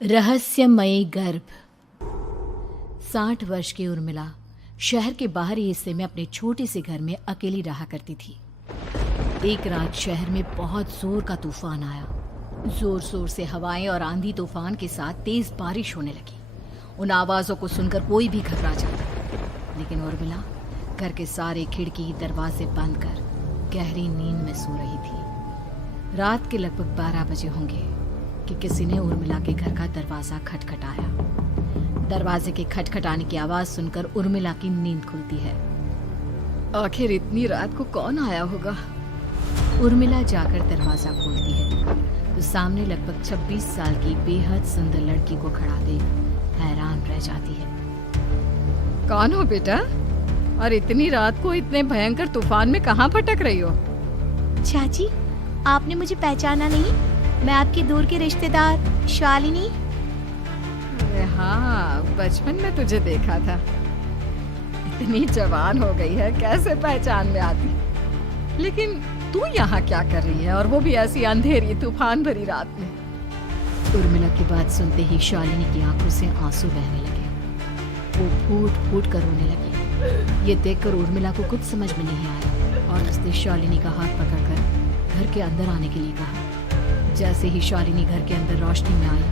रहस्यमयी गर्भ। 60 वर्ष की उर्मिला शहर के बाहरी हिस्से में अपने छोटे से घर में अकेली रहा करती थी। एक रात शहर में बहुत जोर का तूफान आया। जोर जोर से हवाएं और आंधी तूफान के साथ तेज बारिश होने लगी। उन आवाजों को सुनकर कोई भी घबरा जाता, लेकिन उर्मिला घर के सारे खिड़की दरवाजे बंद कर गहरी नींद में सो रही थी। रात के लगभग 12 बजे होंगे कि किसी ने उर्मिला के घर का दरवाजा खटखटाया। दरवाजे के खटखटाने की आवाज सुनकर उर्मिला की नींद खुलती है। आखिर इतनी रात को कौन आया होगा? उर्मिला जाकर दरवाजा खोलती है तो सामने लगभग 26 साल की बेहद सुंदर लड़की को खड़ा देख हैरान रह जाती है। कौन हो बेटा, और इतनी रात को इतने भयंकर तूफान में कहाँ भटक रही हो? चाची, आपने मुझे पहचाना नहीं? मैं आपकी दूर की रिश्तेदार शालिनी। अरे हाँ, बचपन में तुझे देखा था। इतनी जवान हो गई है, कैसे पहचान में आती? लेकिन तू यहाँ क्या कर रही है, और वो भी ऐसी अंधेरी तूफान भरी रात में? उर्मिला की बात सुनते ही शालिनी की आंखों से आंसू बहने लगे। वो फूट फूट कर रोने लगी। ये देखकर उर्मिला को कुछ समझ में नहीं आया और उसने शालिनी का हाथ पकड़कर घर के अंदर आने के लिए कहा। जैसे ही शालिनी घर के अंदर रोशनी में आई,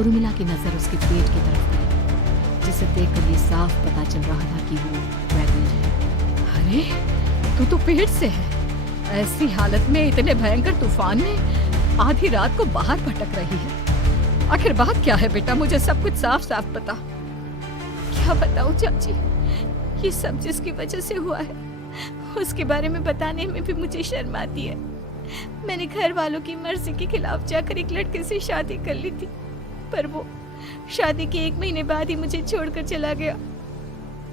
उर्मिला की नजर उसके पेट की तरफ गई, जिसे देखकर ये साफ पता चल रहा था कि वो प्रेग्नेंट है। अरे, तू तो पेट से है। ऐसी हालत में इतने भयंकर तूफान में आधी रात को बाहर भटक रही है। आखिर बात क्या है बेटा, मुझे सब कुछ साफ साफ बता। क्या बताऊं चाची, ये सब जिसकी वजह से हुआ है उसके बारे में बताने में भी मुझे शर्म आती है। मैंने घर वालों की मर्जी के खिलाफ जाकर एक लड़के से शादी कर ली थी, पर वो शादी के 1 महीने बाद ही मुझे छोड़कर चला गया।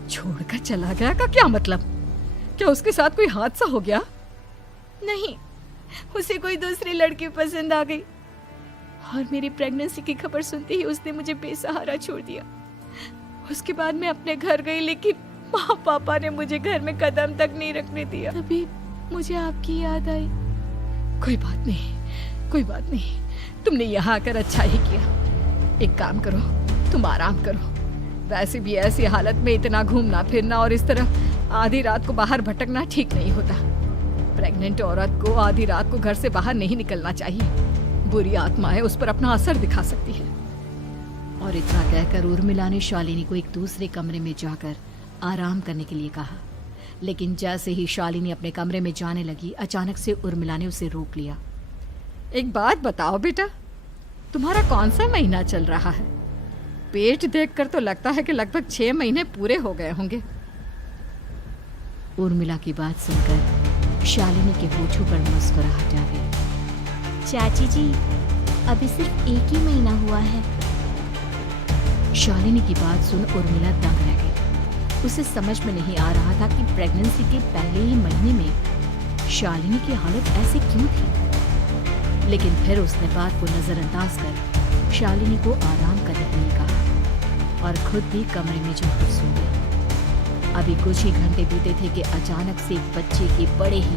छोड़कर चला गया का क्या मतलब? क्या उसके साथ कोई हादसा हो गया? नहीं, उसे कोई दूसरी लड़की पसंद आ गई और मेरी प्रेगनेंसी की खबर सुनते ही उसने मुझे बेसहारा छोड़ दिया। उसके बाद मैं अपने घर गई, लेकिन माँ पापा ने मुझे घर में कदम तक नहीं रखने दिया। तभी मुझे आपकी याद आई। कोई बात नहीं, कोई बात नहीं, तुमने यहाँ आकर अच्छा ही किया। एक काम करो, तुम आराम करो। वैसे भी ऐसी हालत में इतना घूमना फिरना और इस तरह आधी रात को बाहर भटकना ठीक नहीं होता। प्रेग्नेंट औरत को आधी रात को घर से बाहर नहीं निकलना चाहिए। बुरी आत्माएं उस पर अपना असर दिखा सकती है। और इतना कहकर उर्मिला ने शालिनी को एक दूसरे कमरे में जाकर आराम करने के लिए कहा। लेकिन जैसे ही शालिनी अपने कमरे में जाने लगी, अचानक से उर्मिला ने उसे रोक लिया। एक बात बताओ बेटा, तुम्हारा कौन सा महीना चल रहा है? पेट देखकर तो लगता है कि लगभग 6 महीने पूरे हो गए होंगे। उर्मिला की बात सुनकर शालिनी के होठों पर मुस्कुराहट आ गई। चाची जी, अभी सिर्फ 1 ही महीना हुआ है। शालिनी की बात सुन उर्मिला दंग रह गई। उसे समझ में नहीं आ रहा था कि प्रेगनेंसी के पहले ही महीने में शालिनी की हालत ऐसी क्यों थी। लेकिन फिर उसने बात को नजरअंदाज कर शालिनी को आराम करने के लिए कहा और खुद भी कमरे में जाकर सो गई। अभी कुछ ही घंटे बीते थे कि अचानक से एक बच्चे की बड़े ही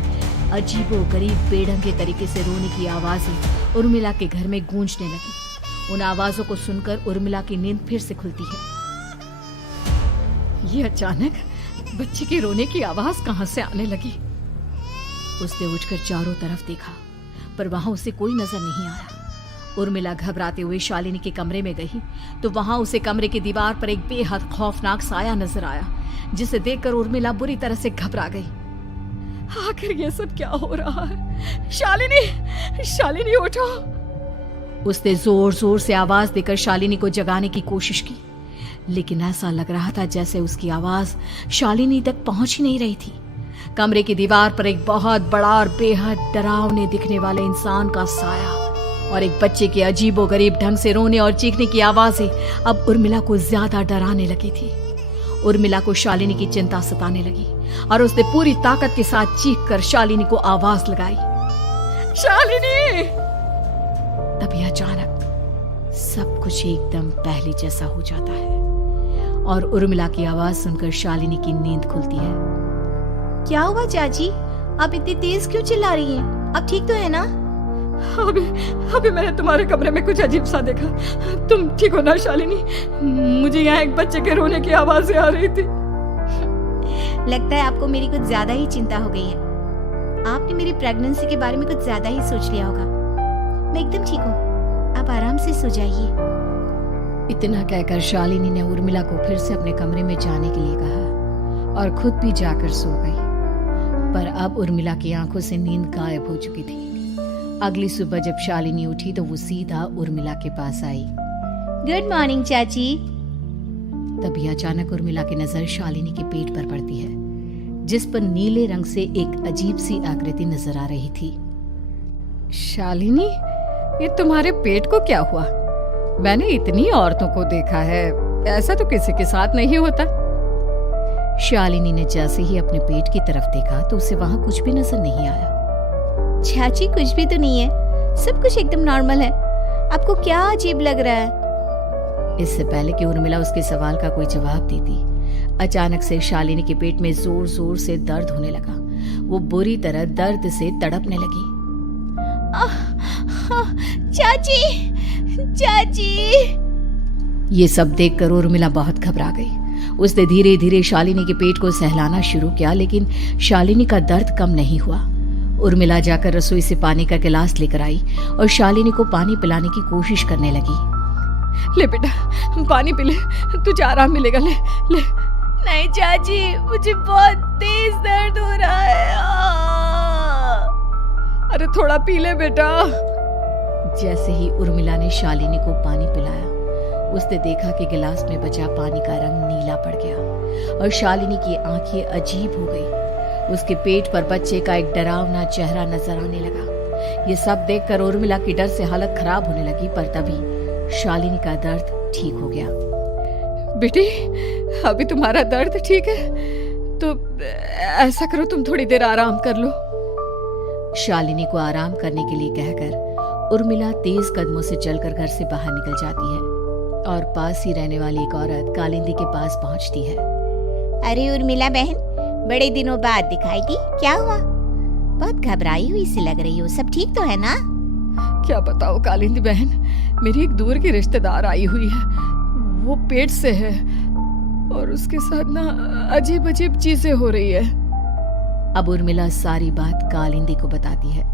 अजीबोगरीब बेढंगे तरीके से रोने की आवाजें उर्मिला के घर में गूंजने लगी। उन आवाजों को सुनकर उर्मिला की नींद फिर से खुलती है। ये अचानक बच्चे के रोने की आवाज कहां से आने लगी? उसने उठकर चारों तरफ देखा, पर वहां उसे कोई नजर नहीं आया। उर्मिला घबराते हुए शालिनी के कमरे में गई तो वहां उसे कमरे की दीवार पर एक बेहद खौफनाक साया नजर आया, जिसे देखकर उर्मिला बुरी तरह से घबरा गई। आखिर ये सब क्या हो रहा है? शालिनी, शालिनी उठो! उसने जोर जोर से आवाज देकर शालिनी को जगाने की कोशिश की, लेकिन ऐसा लग रहा था जैसे उसकी आवाज शालिनी तक पहुंच ही नहीं रही थी। कमरे की दीवार पर एक बहुत बड़ा और बेहद डरावने दिखने वाले इंसान का साया और एक बच्चे के अजीबोगरीब ढंग से रोने और चीखने की आवाजें अब उर्मिला को ज्यादा डराने लगी थी। उर्मिला को शालिनी की चिंता सताने लगी और उसने पूरी ताकत के साथ चीखकर शालिनी को आवाज लगाई, शालिनी! तभी अचानक सब कुछ एकदम पहले जैसा हो जाता है और उर्मिला की आवाज सुनकर शालिनी की नींद खुलती है। क्या हुआ चाची, आप इतनी तेज क्यों चिल्ला रही हैं? अब ठीक तो है ना? अभी अभी मैंने तुम्हारे कमरे में कुछ अजीब सा देखा। तुम ठीक हो ना शालिनी? मुझे यहाँ एक बच्चे के रोने की आवाजें आ रही थी। लगता है आपको मेरी कुछ ज्यादा ही चिंता हो गई है। आपने मेरी प्रेगनेंसी के बारे में कुछ ज्यादा ही सोच लिया होगा। मैं एकदम ठीक हूँ, आप आराम से सो जाइए। इतना कहकर शालिनी ने उर्मिला को फिर से अपने कमरे में जाने के लिए कहा और खुद भी जाकर सो गई। पर अब उर्मिला की आंखों से नींद गायब हो चुकी थी। अगली सुबह जब शालिनी उठी तो वो सीधा उर्मिला के पास आई। गुड मॉर्निंग चाची। तभी अचानक उर्मिला की नजर शालिनी के पेट पर पड़ती है, जिस पर नीले रंग से एक अजीब सी आकृति नजर आ रही थी। शालिनी, ये तुम्हारे पेट को क्या हुआ? मैंने इतनी औरतों को देखा है, ऐसा तो किसी के साथ नहीं होता। शालिनी ने जैसे ही अपने पेट की तरफ देखा तो उसे वहां कुछ भी नजर नहीं आया। चाची कुछ भी तो नहीं है, सब कुछ एकदम नॉर्मल है। आपको क्या अजीब लग रहा है? इससे पहले कि उर्मिला उसके सवाल का कोई जवाब देती, अचानक से शालिनी के पेट में जोर जोर से दर्द होने लगा। वो बुरी तरह दर्द से तड़पने लगी। चाची, चाची। ये सब देखकर उर्मिला बहुत घबरा गई। उसने धीरे धीरे शालिनी के पेट को सहलाना शुरू किया, लेकिन शालिनी का दर्द कम नहीं हुआ। उर्मिला जाकर रसोई से पानी का गिलास लेकर आई और शालिनी को पानी पिलाने की कोशिश करने लगी। ले बेटा, पानी पी ले, तुझे आराम मिलेगा। ले ले। नहीं चाची, मुझे बहुत तेज दर्द हो रहा है। अरे थोड़ा पी ले बेटा। जैसे ही उर्मिला ने शालिनी को पानी पिलाया, उसने देखा कि गिलास में बचा पानी का रंग नीला पड़ गया और शालिनी की आंखें अजीब हो गई। उसके पेट पर बच्चे का एक डरावना चेहरा नजर आने लगा। ये सब देखकर उर्मिला की डर से हालत खराब होने लगी, पर तभी शालिनी का दर्द ठीक हो गया। बेटी, अभी तुम्हारा दर्द ठीक है तो ऐसा करो, तुम थोड़ी देर आराम कर लो। शालिनी को आराम करने के लिए कहकर उर्मिला तेज कदमों से चलकर घर से बाहर निकल जाती है और पास ही रहने वाली एक औरत कालिंदी के पास पहुंचती है। अरे उर्मिला बहन, बड़े दिनों बाद दिखाई दी, क्या हुआ? बहुत घबराई हुई सी लग रही हो, सब ठीक तो है ना? क्या बताओ कालिंदी बहन, मेरी एक दूर की रिश्तेदार आई हुई है। वो पेट से है और उसके साथ ना अजीब अजीब चीजें हो रही है। अब उर्मिला सारी बात कालिंदी को बताती है,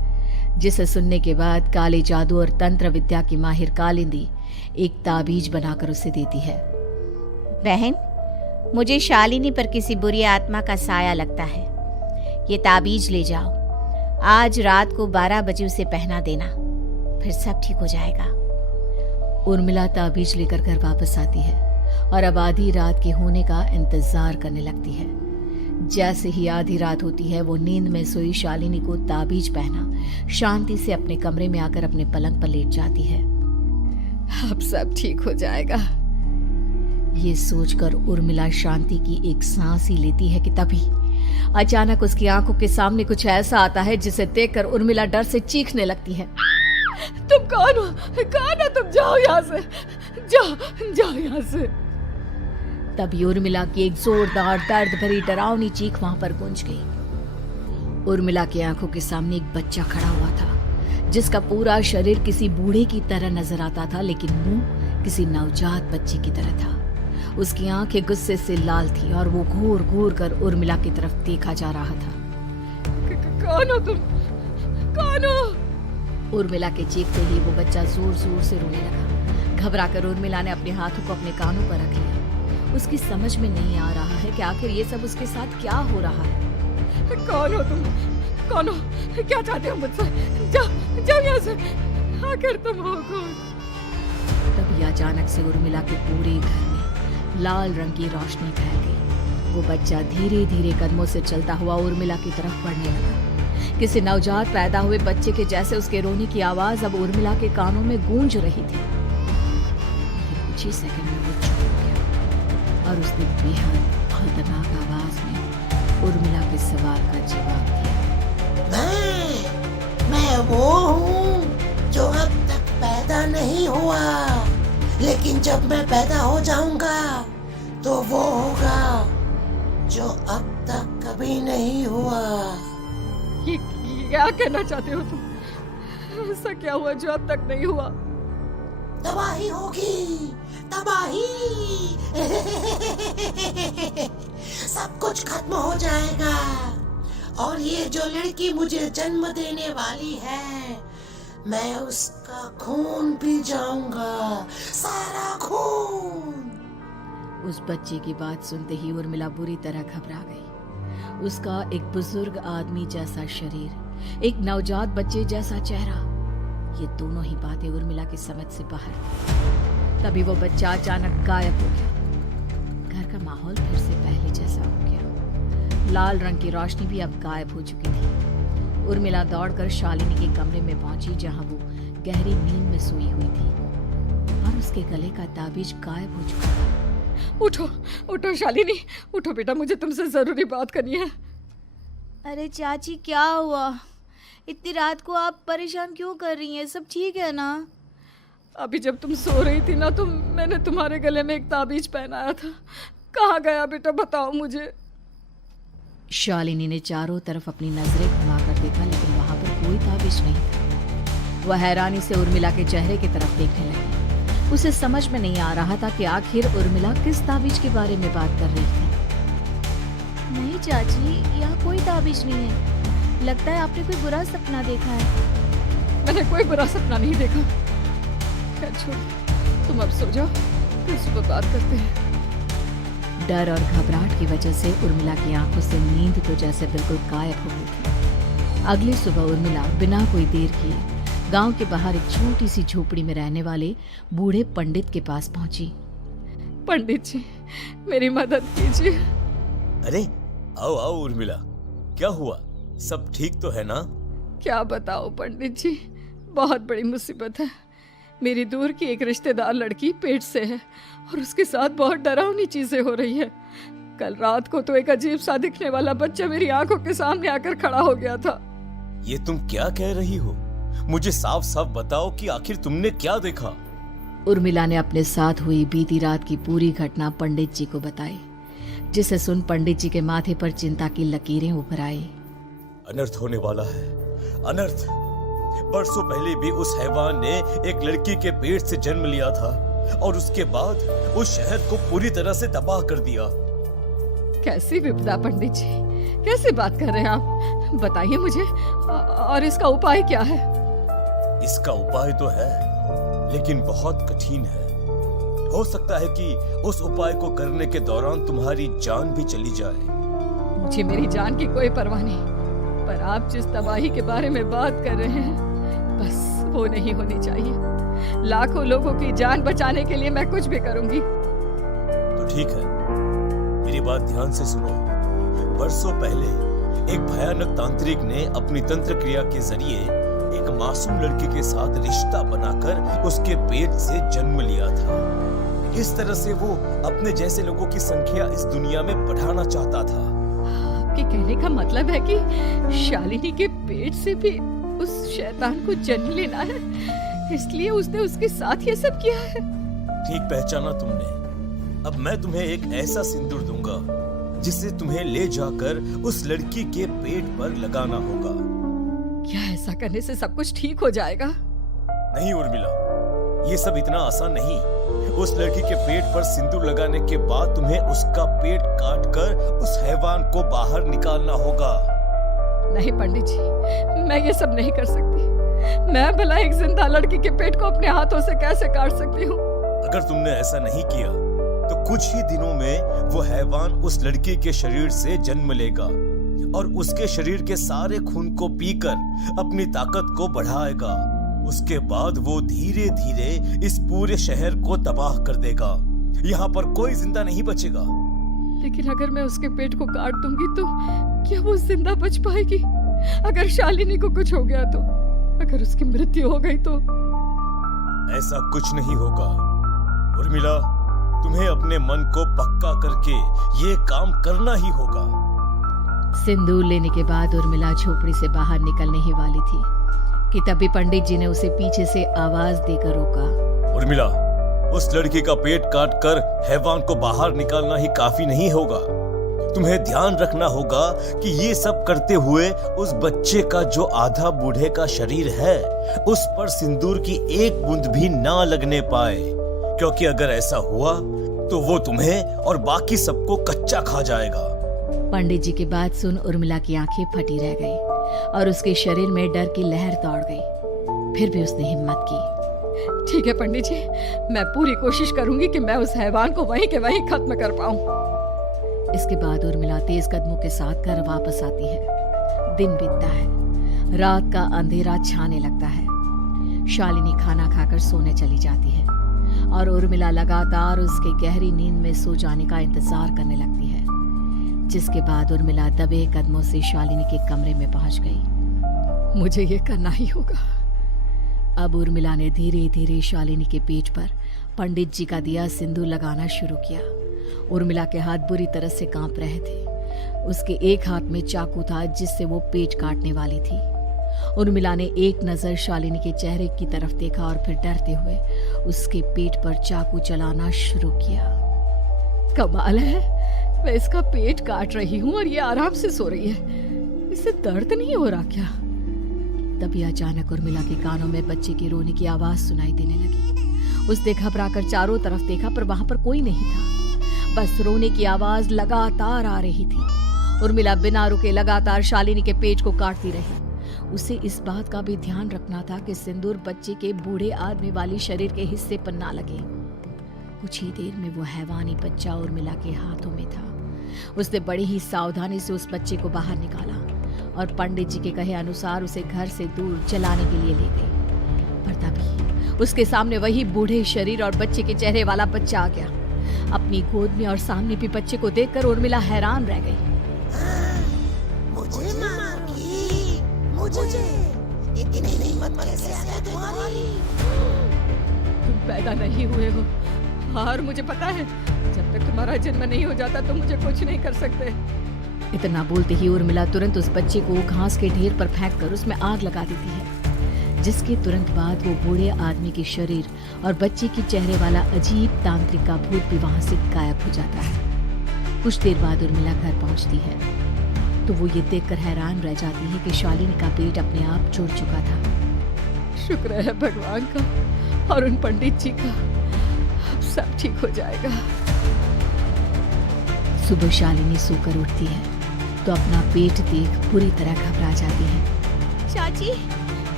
जिसे सुनने के बाद काले जादू और तंत्र विद्या की माहिर कालिंदी एक ताबीज बनाकर उसे देती है। बहन, मुझे शालिनी पर किसी बुरी आत्मा का साया लगता है। ये ताबीज ले जाओ, आज रात को 12 बजे उसे पहना देना, फिर सब ठीक हो जाएगा। उर्मिला ताबीज लेकर घर वापस आती है और अब आधी रात के होने का इंतजार करने लगती है। जैसे ही आधी रात होती है, वो नींद में सोई शालिनी को ताबीज पहना शांति से अपने कमरे में आकर अपने पलंग पर लेट जाती है। अब सब ठीक हो जाएगा, ये सोचकर उर्मिला शांति की एक सांस ही लेती है कि तभी अचानक उसकी आंखों के सामने कुछ ऐसा आता है जिसे देखकर उर्मिला डर से चीखने लगती है। तुम कौन हो? कौन हो तुम? जाओ यहाँ से, जाओ यहाँ से। तभी उर्मिला की एक जोरदार दर्द भरी डरावनी चीख वहां पर गूंज गई। उर्मिला की आंखों के सामने एक बच्चा खड़ा हुआ था, जिसका पूरा शरीर किसी बूढ़े की तरह नजर आता था, लेकिन मुंह किसी नवजात बच्चे की तरह था। उसकी आंखें गुस्से से लाल थी और वो घूर घूर कर उर्मिला की तरफ देखा जा रहा था। कौन हो तुम? कौन हो? उर्मिला के चीखते ही वो बच्चा जोर जोर से रोने लगा। घबरा कर उर्मिला ने अपने हाथों को अपने कानों पर रख लिया। उसकी समझ में नहीं आ रहा है कि आखिर ये सब उसके साथ क्या हो रहा है। कौन हो तुम? कौन हो? क्या चाहते हो मुझसे? जाओ यहाँ से, आखिर तुम हो कौन? तभी अचानक से उर्मिला के पूरे घर में लाल रंग की रोशनी फैल गई। वो बच्चा धीरे धीरे कदमों से चलता हुआ उर्मिला की तरफ बढ़ने लगा। किसी नवजात पैदा हुए बच्चे के जैसे उसके रोने की आवाज अब उर्मिला के कानों में गूंज रही थी। कुछ ही सेकंड में वो चुप हो गया और उसने बेहद खतरनाक आवाज में उर्मिला के सवाल का जवाब दिया। मैं वो हूँ जो अब तक पैदा नहीं हुआ, लेकिन जब मैं पैदा हो जाऊंगा तो वो होगा जो अब तक कभी नहीं हुआ। ये क्या कहना चाहते हो तुम? ऐसा क्या हुआ जो अब तक नहीं हुआ? तबाही होगी, तबाही। सब कुछ खत्म हो जाएगा और ये जो लड़की मुझे जन्म देने वाली है, मैं उसका खून पी जाऊंगा, सारा खून। उस बच्चे की बात सुनते ही उर्मिला बुरी तरह घबरा गई। उसका एक बुजुर्ग आदमी जैसा शरीर, एक नवजात बच्चे जैसा चेहरा, ये दोनों ही बातें उर्मिला की समझ से बाहर थी। तभी वो बच्चा अचानक गायब हो गया। घर का माहौल फिर से पहले जैसा हो गया। लाल रंग की रोशनी भी अब गायब हो चुकी थी। उर्मिला दौड़कर शालिनी के कमरे में पहुंची, जहां वो गहरी नींद में सोई हुई थी और उसके गले का ताबीज गायब हो चुका था। उठो उठो शालिनी, उठो बेटा, मुझे तुमसे जरूरी बात करनी है। अरे चाची क्या हुआ? इतनी रात को आप परेशान क्यों कर रही हैं? सब ठीक है ना? अभी जब तुम सो रही थी ना, तो मैंने तुम्हारे गले में एक ताबीज पहनाया था। कहाँ गया बेटा, बताओ मुझे। शालिनी ने चारों तरफ अपनी नजरें घुमाकर देखा, लेकिन वहां पर कोई ताबीज नहीं था। वह हैरानी से उर्मिला के चेहरे की तरफ देखने लगी। उसे समझ में नहीं आ रहा था कि आखिर उर्मिला किस ताबीज के बारे में बात कर रही थी। नहीं चाची, यहाँ कोई ताबीज नहीं है। लगता है आपने कोई बुरा सपना देखा है। मैंने कोई बुरा सपना नहीं देखा। खैर छोड़ो, तुम अब सो जाओ, फिर सुबह बात करते हैं। डर और घबराहट की वजह से उर्मिला की आंखों से नींद तो जैसे बिल्कुल गायब हो गई थी। अगली सुबह उर्मिला बिना कोई देर किए गांव के बाहर एक छोटी सी झोपड़ी में रहने वाले बूढ़े पंडित के पास पहुंची। पंडित जी, मेरी मदद कीजिए। अरे आओ आओ उर्मिला, क्या हुआ? सब ठीक तो है ना? क्या बताओ पंडित जी, बहुत बड़ी मुसीबत है। मेरी दूर की एक रिश्तेदार लड़की पेट से है और उसके साथ बहुत डरावनी चीजें हो रही है। कल रात को तो एक अजीब सा दिखने वाला बच्चा मेरी आंखों के सामने आकर खड़ा हो गया था। ये तुम क्या कह रही हो? मुझे साफ साफ बताओ कि आखिर तुमने क्या देखा? उर्मिला ने अपने साथ हुई बीती रात की पूरी घटना पंडित जी को बताई, जिसे सुन पंडित जी के माथे पर चिंता की लकीरें उभर आई। अनर्थ होने वाला है, अनर्थ। बरसों पहले भी उस हैवान ने एक लड़की के पेट से जन्म लिया था और उसके बाद उस शहर को पूरी तरह से तबाह कर दिया। कैसी विपदा पंडित जी, कैसे बात कर रहे हैं आप? बताइए मुझे, और इसका उपाय क्या है? इसका उपाय तो है, लेकिन बहुत कठिन है। हो सकता है कि उस उपाय को करने के दौरान तुम्हारी जान भी चली जाए। मुझे मेरी जान की कोई परवाह नहीं, पर आप जिस तबाही के बारे में बात कर रहे हैं, बस वो नहीं होनी चाहिए। लाखों लोगों की जान बचाने के लिए मैं कुछ भी करूंगी। तो ठीक है, मेरी बात ध्यान से सुनो। बरसों पहले एक भयानक तांत्रिक ने अपनी तंत्र क्रिया के जरिए एक मासूम लड़की के साथ रिश्ता बनाकर उसके पेट से जन्म लिया था। इस तरह से वो अपने जैसे लोगों की संख्या इस दुनिया में बढ़ाना चाहता था। आपके कहने का मतलब है कि शालिनी के पेट से भी उस शैतान को जन्म लेना है, इसलिए उसने उसके साथ ये सब किया है। ठीक पहचाना तुमने। अब मैं तुम्हें एक ऐसा सिंदूर दूंगा जिसे तुम्हें ले जाकर उस लड़की के पेट पर लगाना होगा। क्या ऐसा करने से सब कुछ ठीक हो जाएगा? नहीं उर्मिला, ये सब इतना आसान नहीं। उस लड़की के पेट पर सिंदूर लगाने के बाद तुम्हें उसका पेट काटकर उस हैवान को बाहर निकालना होगा। नहीं पंडित जी, मैं ये सब नहीं कर सकती। मैं भला एक जिंदा लड़की के पेट को अपने हाथों से कैसे काट सकती हूँ? अगर तुमने ऐसा नहीं किया तो कुछ ही दिनों में वो हैवान उस लड़की के शरीर से जन्म लेगा और उसके शरीर के सारे खून को पीकर अपनी ताकत को बढ़ाएगा। उसके बाद वो धीरे धीरे इस पूरे शहर को तबाह कर देगा। यहाँ पर कोई जिंदा नहीं बचेगा। लेकिन अगर मैं उसके पेट को काट दूंगी तो क्या वो जिंदा बच पाएगी? अगर शालिनी को कुछ हो गया तो, अगर उसकी मृत्यु हो गई तो? ऐसा कुछ नहीं होगा उर्मिला, तुम्हें अपने मन को पक्का करके ये काम करना ही होगा। सिंदूर लेने के बाद उर्मिला झोपड़ी से बाहर निकलने ही वाली थी कि तभी पंडित जी ने उसे पीछे से आवाज देकर रोका। उर्मिला, उस लड़की का पेट काटकर हैवान को बाहर निकालना ही काफी नहीं होगा। तुम्हें ध्यान रखना होगा कि ये सब करते हुए उस बच्चे का जो आधा बूढ़े का शरीर है उस पर सिंदूर की एक बूंद भी ना लगने पाए, क्योंकि अगर ऐसा हुआ तो वो तुम्हें और बाकी सबको कच्चा खा जाएगा। पंडित जी की बात सुन उर्मिला की आंखें फटी रह गई और उसके शरीर में डर की लहर दौड़ गई। फिर भी उसने हिम्मत की। ठीक है पंडित जी, मैं पूरी कोशिश करूंगी कि मैं उस हैवान को वहीं के वहीं खत्म कर पाऊं। इसके बाद उर्मिला तेज कदमों के साथ घर वापस आती है। दिन बीतता है, रात का अंधेरा छाने लगता है। शालिनी खाना खाकर सोने चली जाती है और उर्मिला लगातार उसके गहरी नींद में सो जाने का इंतजार करने लगती है, जिसके बाद उर्मिला दबे कदमों से शालिनी के कमरे में पहुंच गई। मुझे ये करना ही होगा। अब उर्मिला ने धीरे धीरे शालिनी के पेट पर पंडित जी का दिया सिंदूर लगाना शुरू किया। उर्मिला के हाथ बुरी तरह से कांप रहे थे। उसके एक हाथ में चाकू था जिससे वो पेट काटने वाली थी। उर्मिला ने एक नजर शालिनी के चेहरे की तरफ देखा और फिर डरते हुए उसके पेट पर चाकू चलाना शुरू किया। कमाल है, मैं इसका पेट काट रही हूँ और ये आराम से सो रही है। इसे दर्द नहीं हो रहा क्या? तभी अचानक उर्मिला के कानों में बच्चे की रोने की आवाज सुनाई देने लगी। उसने घबराकर चारों तरफ देखा पर वहां पर कोई नहीं था, बस रोने की आवाज लगातार आ रही थी। उर्मिला बिना रुके लगातार शालिनी के पेट को काटती रही। उसे इस बात का भी ध्यान रखना था कि सिंदूर बच्चे के बूढ़े आदमी वाली शरीर के हिस्से पर ना लगे। कुछ ही देर में वो हैवानी बच्चा उर्मिला के हाथों में था। उसने बड़ी ही सावधानी से उस बच्चे को बाहर निकाला और पंडित जी के कहे अनुसार उसे घर से दूर चलाने के लिए ले गए। पर तभी उसके सामने वही बूढ़े शरीर और बच्चे के चेहरे वाला बच्चा आ गया। अपनी गोद में और सामने भी बच्चे को देखकर उर्मिला हैरान रह गई। मुझे मारोगी? मुझे इतनी हिम्मत कैसे आ गई तुम्हारी? तुम पैदा नहीं हुए हो और मुझे पता है जब तक तुम्हारा जन्म नहीं हो जाता तो मुझे कुछ नहीं कर सकते। इतना बोलते ही उर्मिला तुरंत उस बच्चे को घास के ढेर पर फेंककर उसमें आग लगा देती है, जिसके तुरंत बाद वो बूढ़े आदमी के शरीर और बच्चे के चेहरे वाला अजीब तांत्रिक का भूत भी वहां से गायब हो जाता है। कुछ देर बाद उर्मिला घर पहुंचती है तो वो ये देखकर हैरान रह जाती है कि शालिनी का पेट अपने आप जुड़ चुका था। शुक्र है भगवान का और उन पंडित जी का, अब सब ठीक हो जाएगा। सुबह शालिनी सोकर उठती है तो अपना पेट देख पूरी तरह घबरा जाती है। चाची,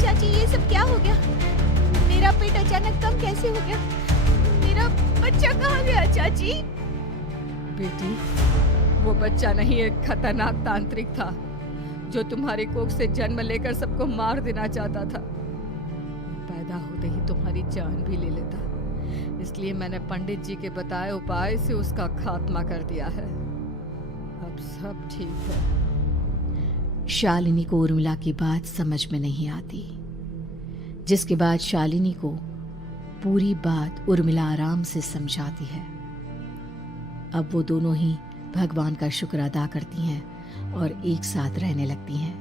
चाची ये सब क्या हो गया? मेरा पेट अचानक कम कैसे हो गया? मेरा बच्चा कहाँ गया चाची? बेटी, वो बच्चा नहीं एक खतरनाक तांत्रिक था जो तुम्हारी कोख से जन्म लेकर सबको मार देना चाहता था। पैदा होते ही तुम्हारी जान भी ले लेता, इसलिए मैंने पंडित जी के बताए उपाय से उसका खात्मा कर दिया है। अब सब ठीक है। शालिनी को उर्मिला की बात समझ में नहीं आती, जिसके बाद शालिनी को पूरी बात उर्मिला आराम से समझाती है। अब वो दोनों ही भगवान का शुक्र अदा करती हैं और एक साथ रहने लगती हैं।